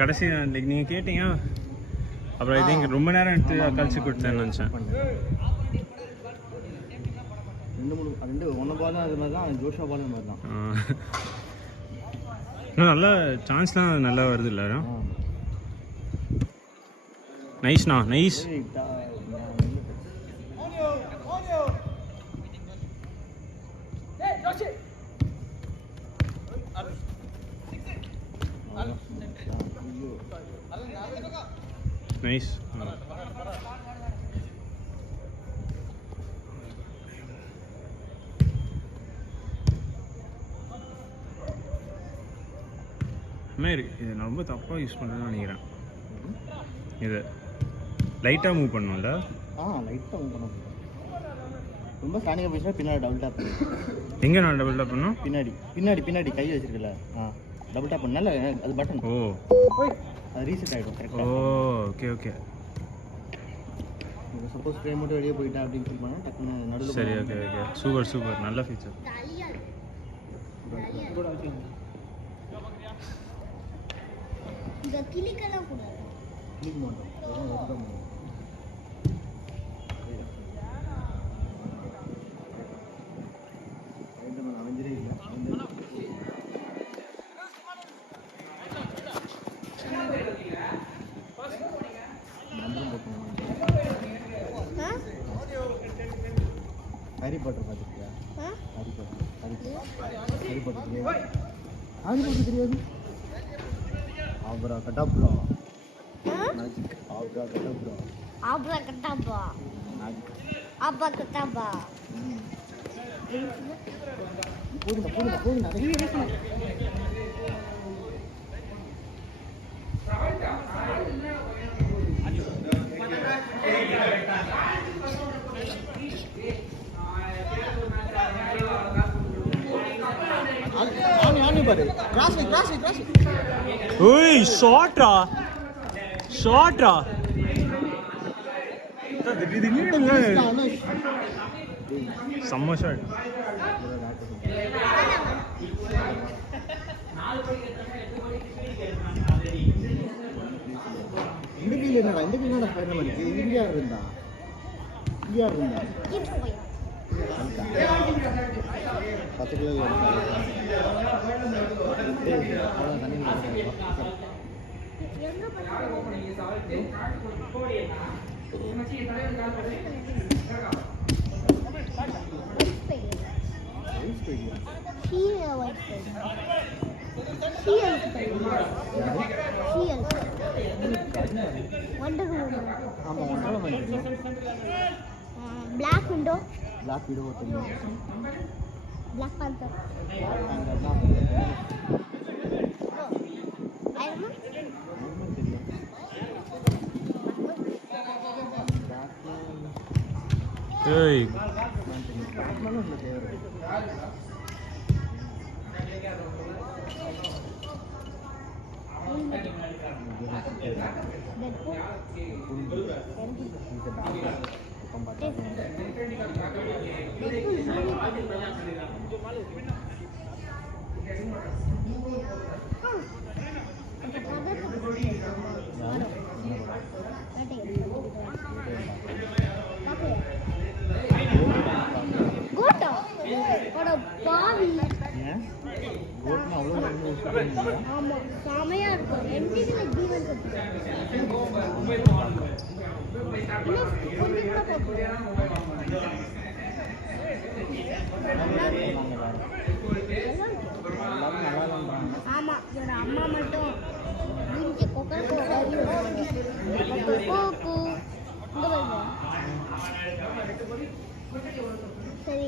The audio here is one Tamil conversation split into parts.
கடைசி நீங்கள் கேட்டீங்க, அப்புறம் இது இங்கே ரொம்ப நேரம் எடுத்து கழிச்சு கொடுத்தேன்னு நினச்சேன். நல்லா சான்ஸ்லாம் நல்லா வருது இல்லை? நைஸ்ண்ணா, நைஸ். நைஸ். இது நான் ரொம்ப தப்பாக யூஸ் பண்ணுறேன்னு நினைக்கிறேன். இது லைட்டாக மூவ் பண்ணும்ல? லைட்டாக மூவ் பண்ணணும். ரொம்ப ஸ்டாண்டிங்காக போயிடுச்சுன்னா பின்னாடி டபுள் டேப் பண்ணணும். எங்கே நான் டபுள் டேப் பண்ணணும்? பின்னாடி பின்னாடி பின்னாடி கை வச்சிருக்கல, டபுள் டேப் பண்ணால அது பட்டன். ஓ, அது ரீசெட் ஆகிடும் கரெக்டாக. Oh, okay okay. Suppose frame மட்டும் வெளியே போயிட்டா அப்படின்னு ஃபீல் பண்ணால் டக்குன்னு நடுவில். சரி, ஓகே ஓகே. சூப்பர் சூப்பர், நல்ல ஃபீச்சர். இந்த கிளிக்கெல்லாம் கூடாது. கிளிக் மாட்டோம். ஹாரி பாட்டர் பார்த்துருக்கியா? ஹாரி பாட்டர் தெரியாது? Abracadabra magic. Abracadabra. Abracadabra. Magic. Abracadabra. போடுங்க. ஓய், ஷாட்ரா செம்ம ஷாட். இந்தியா இருந்தா Black Widow. Black Widow தெரியும். Black Panther. Iron Man தெரியும். ஏய், செமையா இருக்கும். என்டிவில ஜீவன் ஆமா, என்னோட அம்மா மட்டும் சரி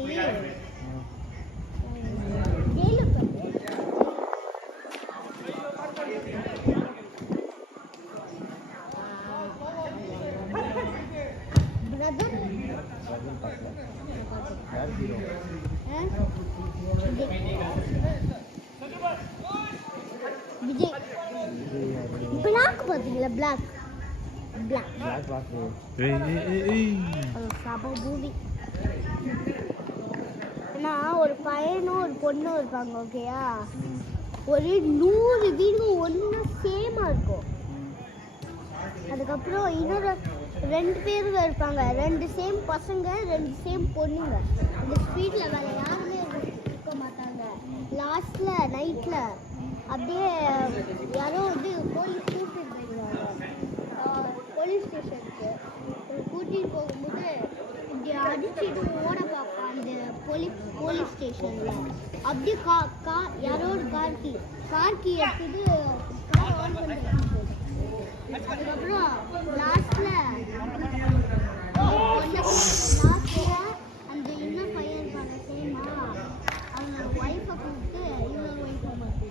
விஜய் பிளாக் பாத்தீங்களா? Black movie. ஏன்னா ஒரு பையனும் ஒரு பொண்ணும் இருப்பாங்க, ஓகேயா? ஒரு 100 வீடு ஒன்று சேமா இருக்கும். அதுக்கப்புறம் இன்னொரு 2 பேர் இருப்பாங்க, 2 சேம் பசங்க, 2 சேம் பொண்ணுங்க. இந்த ஸ்ட்ரீட்டில் வேறு யாருமே இருக்க மாட்டாங்க. லாஸ்ட்டில் நைட்டில் அப்படியே யாரோ வந்து போலீஸ் கூப்பிட்டு போயிடுவாங்க. போலீஸ் ஸ்டேஷனுக்கு கூட்டிகிட்டு போகும்போது இப்படி அடிச்சுட்டு ஓட பார்ப்பான் அந்த போலீஸ் ஸ்டேஷனில். அப்படியே யாரோ ஒரு கார் கீ எடுத்துட்டு கார் ஆன் பண்ணி அதுக்கப்புறம் லாஸ்ட்டில் அந்த இன்னும் பையன் இருப்பாங்க சேமா, அவங்க ஒய்ஃபை கூப்பிட்டு இவங்க ஒய்ஃபை மாற்றி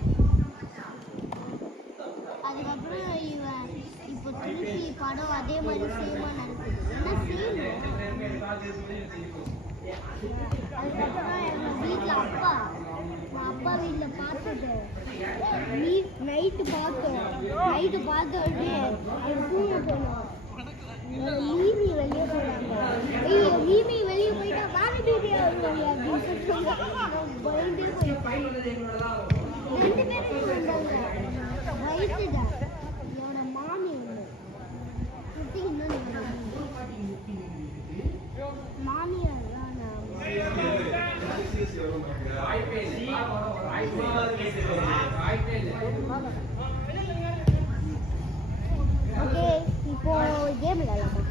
அதுக்கப்புறம் இவன் இப்போ திருப்பி படம் அதே மாதிரி சேமாக நடக்குது. ஏன்னா சேம். அதுக்கப்புறம் எங்கள் வீட்டில் அப்பா வீட்டில் பார்த்துட்டு நைட்டு பார்த்த உடனே அது தூங்க போனோம். மீமி வெளியே போனாங்க. ஐயோ மீமி வெளியே போயிட்டா வாங்க மீமி வருவாங்க அப்படின்னு சொல்லுவாங்க. பயந்தே போயிட்டேன். 2 பேரும் வந்தாங்க. வயிற்றுடா என்னோட மாமி ஒன்று குட்டி இன்னொன்று மாமியார் தான். ஓகே, இப்போ கேம் விளையாடலாமா?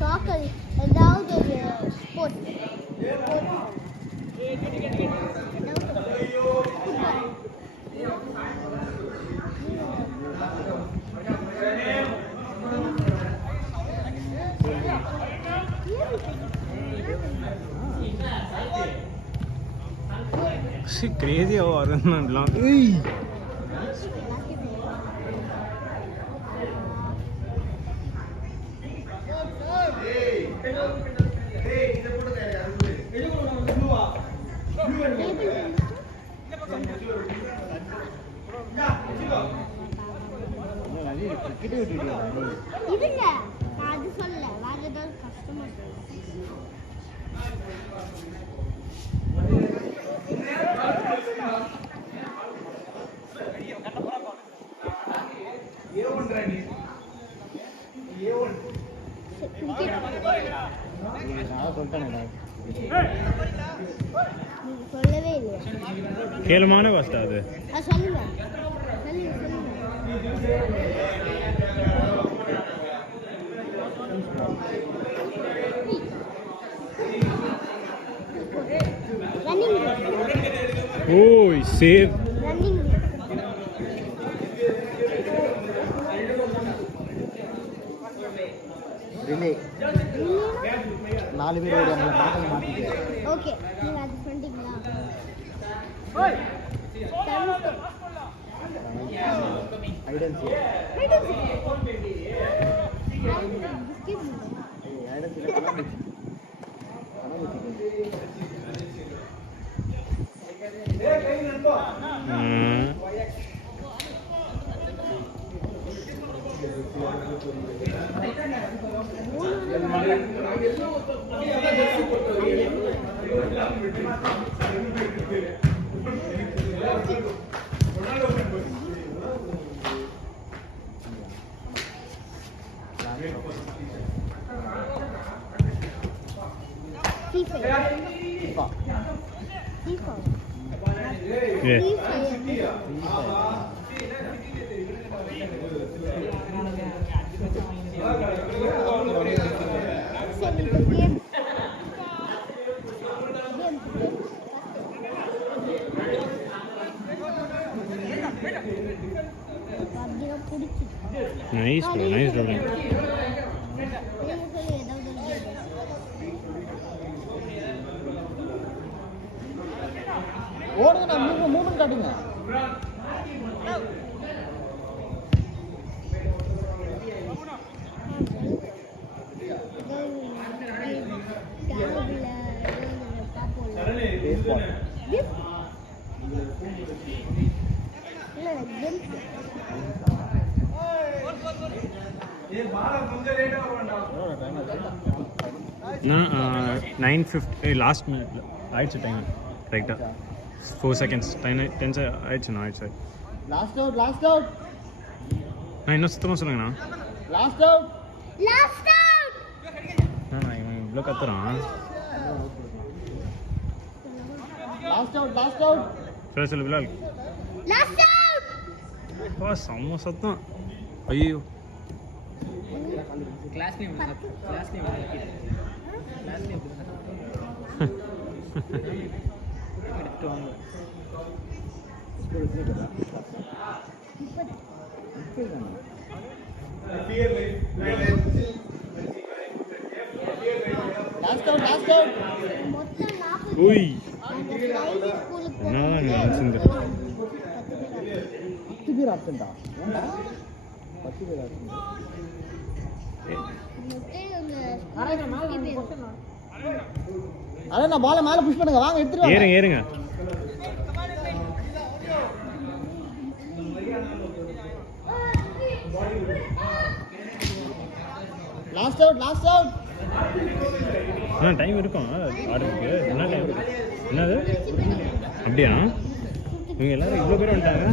சாக்கர் ஏதாவது ஒரு ஸ்போர்ட்ஸ் கிரேசியாக வரணும்லாம். இதுங்க நான் அது சொல்லல, வேற ஏதாவது கஷ்டமா சொல்லவே இல்லையா? கேளுமான பாஸ்டா அது. சொல்லுங்க. ஓய் சேவ். ரன்னிங் ரிலே 4 பேர் ஓடுவாங்க. பாக்கல மாட்டிட்டு. ஓகே, நீங்க அது பண்ணிட்டீங்களா? ஐடன் சி. Nice bro, nice drawing. ஓடுங்க, மூவ்மெண்ட் காட்டுங்க. நான் 9:50 லாஸ்ட் மினிட்ல ஆயிடுச்சு டைம் கரெக்டாக 4 seconds 10 ஆயிடுச்சு. லாஸ்ட் அவுட் லாஸ்ட் அவுட் நான் இன்னும் சுத்தமாக சொல்லுங்கண்ணா. Last out last out. நான் இவன் இவ்வளோ கத்துறான். லாஸ்ட் அவுட் லாஸ்ட் அவுட் சரி சொல்லு பிலால். Last out. அப்பா செம்ம சத்தம். ஐயோ class name class name class name எடுத்து வாங்க. லாஸ்ட் அவுட் லாஸ்ட் அவுட் மொத்தம் 40 ஓய் அந்த பிரைவேட் ஸ்கூலுக்கு என்னதான் நினச்சிருந்து. 10 பேர் ஆப்சென்ட்டா ஏன்டா 10 பேர் ஆப்சென்ட் அட நான் பால மேல புஷ் பண்ணுங்க வாங்க எடுத்துட்டு வாங்க ஏறுங்க ஏறுங்க. Last out last out time இருக்கும் ஆடுறதுக்கு. என்ன டைம்? என்னது அப்படியா? இவங்க எல்லாரும் இவ்வளோ பேர் வந்துட்டாங்க.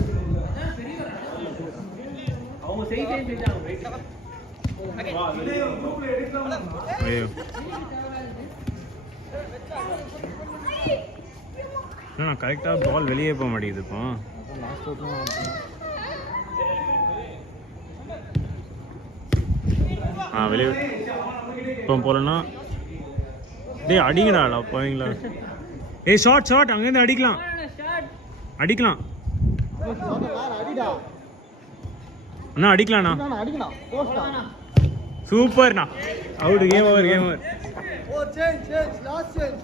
அவங்க செஞ்சாங்க. ஐயோ நான் கரெக்டாக பால் வெளியே போக மாட்டேங்குது இப்போ. லாஸ்ட் அவுட் வெளியே இப்போ போகலன்னா டேய் அடிங்கடா போவீங்களா? ஏய் ஷார்ட் ஷார்ட் அங்கேருந்து அடிக்கலாம் அடிக்கலாம் அடிடா அண்ணா அடிக்கலாண்ணா. அடிக்கணும் போஸ்டா சூப்பர்ண்ணா. Out. Game over game over. Oh change last change